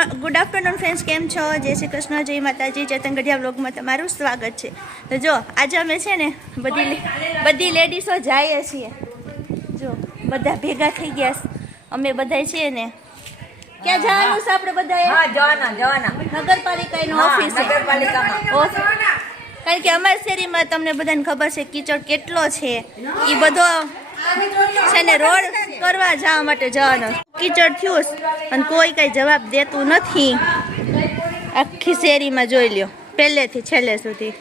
Good afternoon friends, કેમ છો? જય શ્રી કૃષ્ણ, જય માતાજી. ચેતન ગઢિયા બ્લોગમાં તમારું સ્વાગત છે. તો જો આજે અમે છે ને બધી લેડીઝો જઈએ છીએ. જો બધા ભેગા થઈ ગયા અમે બધા છીએ ને. ક્યાં જવાનું છે આપણે બધા? જવાના નગરપાલિકાની ઓફિસે. કારણ કે અમારી શેરીમાં તમને બધાને ખબર છે કીચડ કેટલો છે. એ બધો છે ને રોડ કરવા જવા માટે જવાનો કીચડ થયું અને કોઈ કઈ જવાબ દેતું નથી. આખી શેરીમાં જોઈ લ્યો પહેલેથી છેલ્લે સુધી.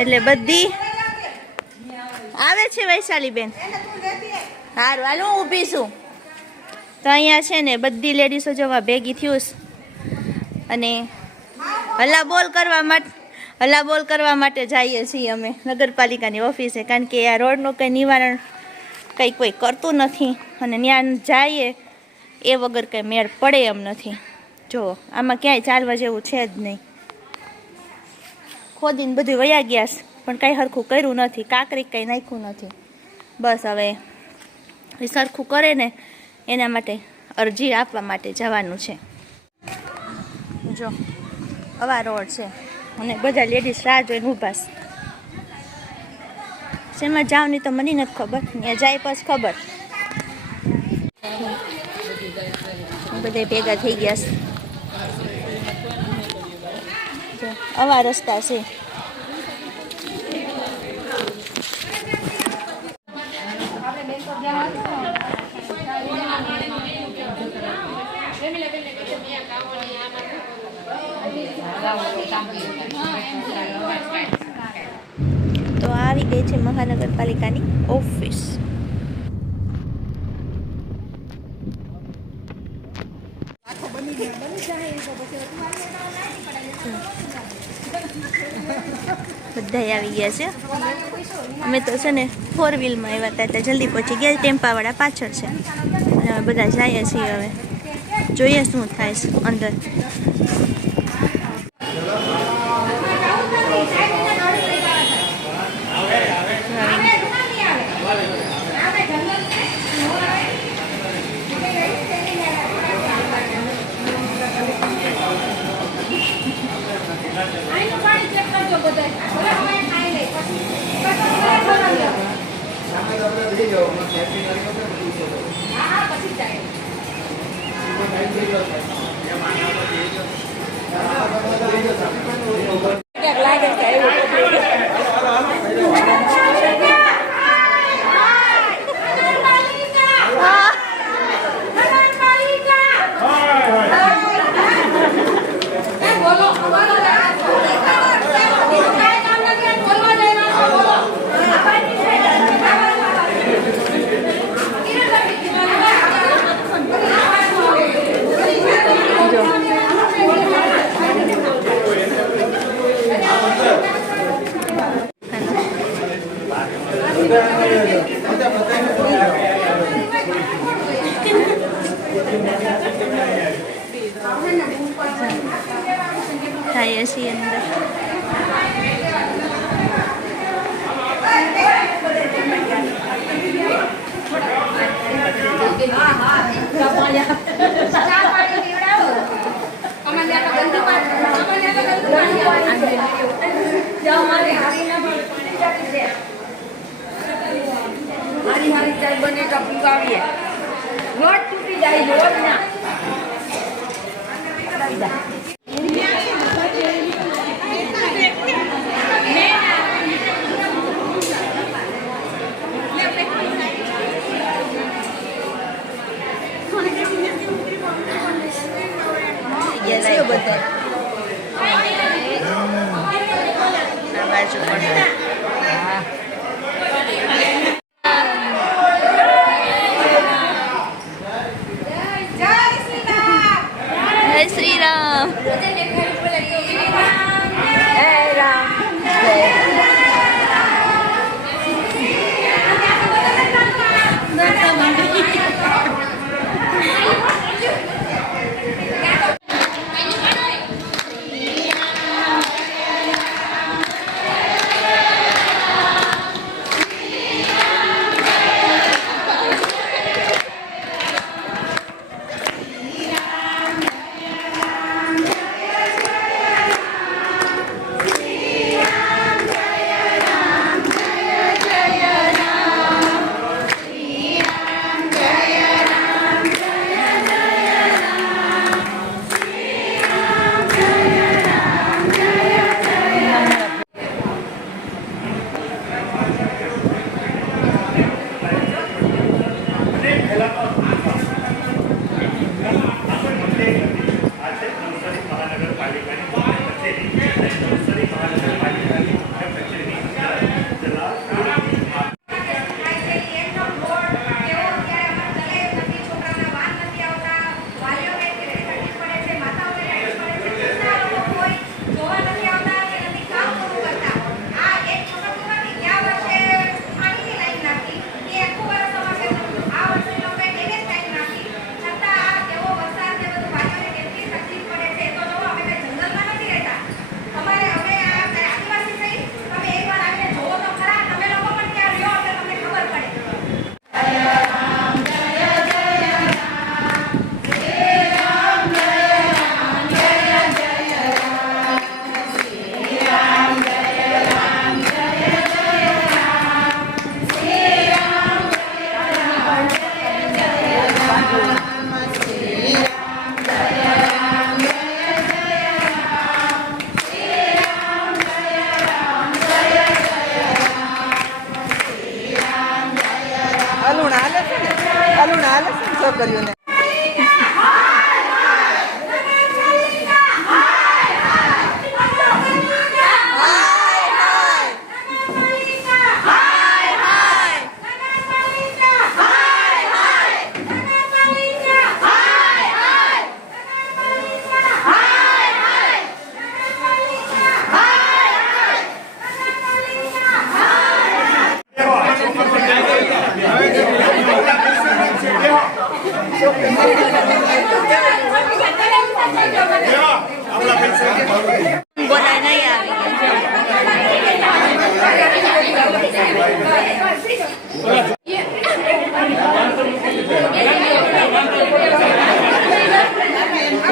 એટલે બધી આવે છે વૈશાલી બેન. સારું હાલ હું ઊભી છું. તો અહીંયા છે ને બધી લેડીઝો જવા ભેગી થયું અને હલ્લાબોલ કરવા માટે જઈએ છીએ અમે નગરપાલિકાની ઓફિસે. કારણ કે આ રોડનું કંઈ નિવારણ કંઈ કોઈ કરતું નથી અને ત્યાં જઈએ એ વગર કંઈ મેળ પડે એમ નથી. જુઓ આમાં ક્યાંય ચાલવા જેવું છે જ નહીં. ખોદીને બધું વયા ગયા પણ કાંઈ સરખું કર્યું નથી. કાંકરી કંઈ નાખ્યું નથી. બસ હવે એ સરખું કરે ને એના માટે અરજી આપવા માટે જવાનું છે. જો આવા રોડ છે અને બધા લેડીઝ રાહ જોઈને ઊભા છે. શેમાં જાવ નહીં તો મને નથી ખબર, ત્યાં જાય પછી ખબર. બધા ભેગા થઈ ગયા છે. આવા રસ્તા છે. તો આવી ગઈ છે મહાનગરપાલિકાની ઓફિસ. બધા આવી ગયા છે. અમે તો છે ને 4 વ્હીલમાં આવ્યા હતા એટલે જલ્દી પહોંચી ગયા. ટેમ્પાવાળા પાછળ છે અને અમે બધા જઈએ છીએ. હવે જોઈએ શું થાય છે અંદર. થાય છે અંદર. લોટ તૂટી જાય લોટ ના જય શ્રી રામ.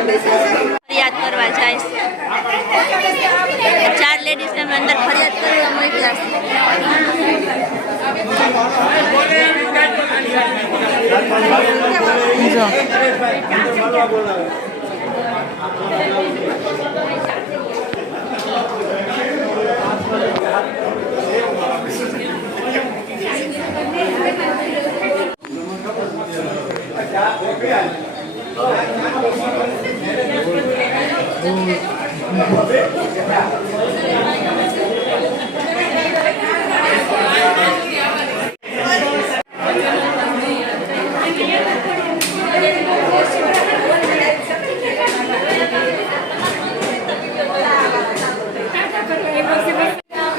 ફરિયાદ કરવા જાય છે. 4 લેડીઝને અમે અંદર ફરિયાદ કરવા મોકલ્યા છે. જો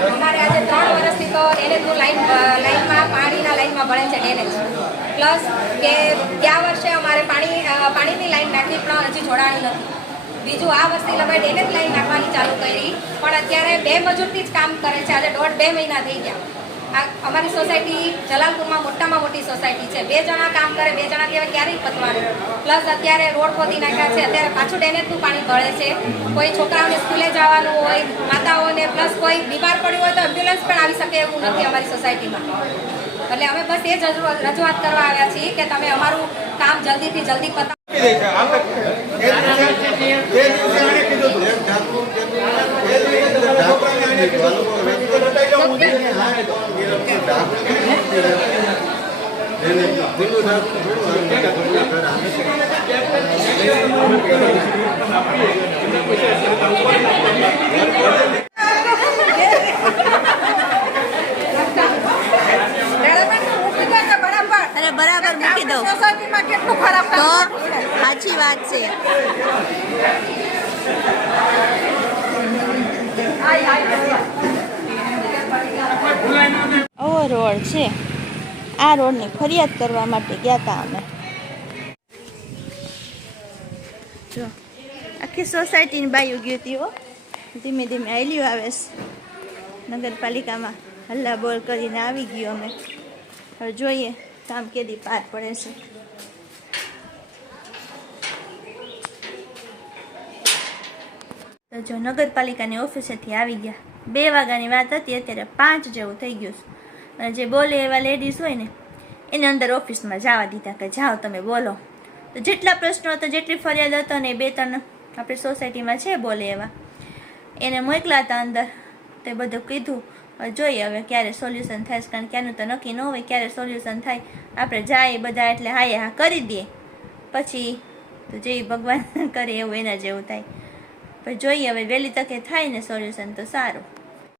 અમારે આજે 3 વર્ષથી તો ડેનેજનું લાઈનમાં પાણીના લાઈનમાં ભણે છે ડેનેજ. પ્લસ કે ગયા વર્ષે અમારે પાણીની લાઈન નાખી પણ હજી જોડાણી નથી. બીજું આ વર્ષે લગાવી ડેનેજ લાઈન નાખવાની ચાલુ કરી પણ અત્યારે 2 મજૂરથી જ કામ કરે છે. આજે 1.5-2 મહિના થઈ ગયા. આ અમારી સોસાયટી જલાલપુરમાં મોટામાં મોટી સોસાયટી છે. 2 જણા કામ કરે, 2 જણા કહેવાય ક્યારેય પતવાનું. પ્લસ અત્યારે રોડ ખોદી નાખ્યા છે. અત્યારે પાછું ડેનેજનું પાણી ભળે છે. કોઈ છોકરાઓને સ્કૂલે જવાનું હોય, માતાઓને, પ્લસ કોઈ બીમાર પડ્યું હોય તો એમ્બ્યુલન્સ પણ આવી શકે એવું નથી અમારી સોસાયટીમાં. એટલે અમે બસ એ જ રજૂઆત કરવા આવ્યા છીએ કે તમે અમારું કામ જલ્દીથી જલ્દી પતાવો. અરે બરાબર મૂકી દઉં સોસાયટીમાં કેટલું ખરાબ તો સાચી વાત છે. આવો રોડ છે. આ રોડની ફરિયાદ કરવા માટે ગયા હતા અમે. જો આખી સોસાયટીની બાયું ગયું હતી હો. ધીમે ધીમે હાલ્યું આવે છે. નગરપાલિકામાં હલ્લા બોલ કરીને આવી ગયો અમે. હવે જોઈએ કામ કેદી પાર પડે છે. તો જો નગરપાલિકાની ઓફિસેથી આવી ગયા. 2 વાગ્યાની વાત હતી, અત્યારે 5 જેવું થઈ ગયું છે. અને જે બોલે એવા લેડીઝ હોય ને એને અંદર ઓફિસમાં જવા દીધા કે જાઓ તમે બોલો. તો જેટલા પ્રશ્નો હતા, જેટલી ફરિયાદ હતા ને 2-3 આપણી સોસાયટીમાં છે બોલે એવા, એને મોકલા હતા અંદર. તે બધું કીધું. જોઈએ હવે ક્યારે સોલ્યુશન થાય, કારણ કે આનું તો નક્કી ન હોય ક્યારે સોલ્યુશન થાય. આપણે જાય બધા એટલે હા કરી દઈએ, પછી તો જે ભગવાન કરે એવું એના જેવું થાય. પણ જોઈએ હવે વહેલી તકે થાય ને સોલ્યુશન તો સારું.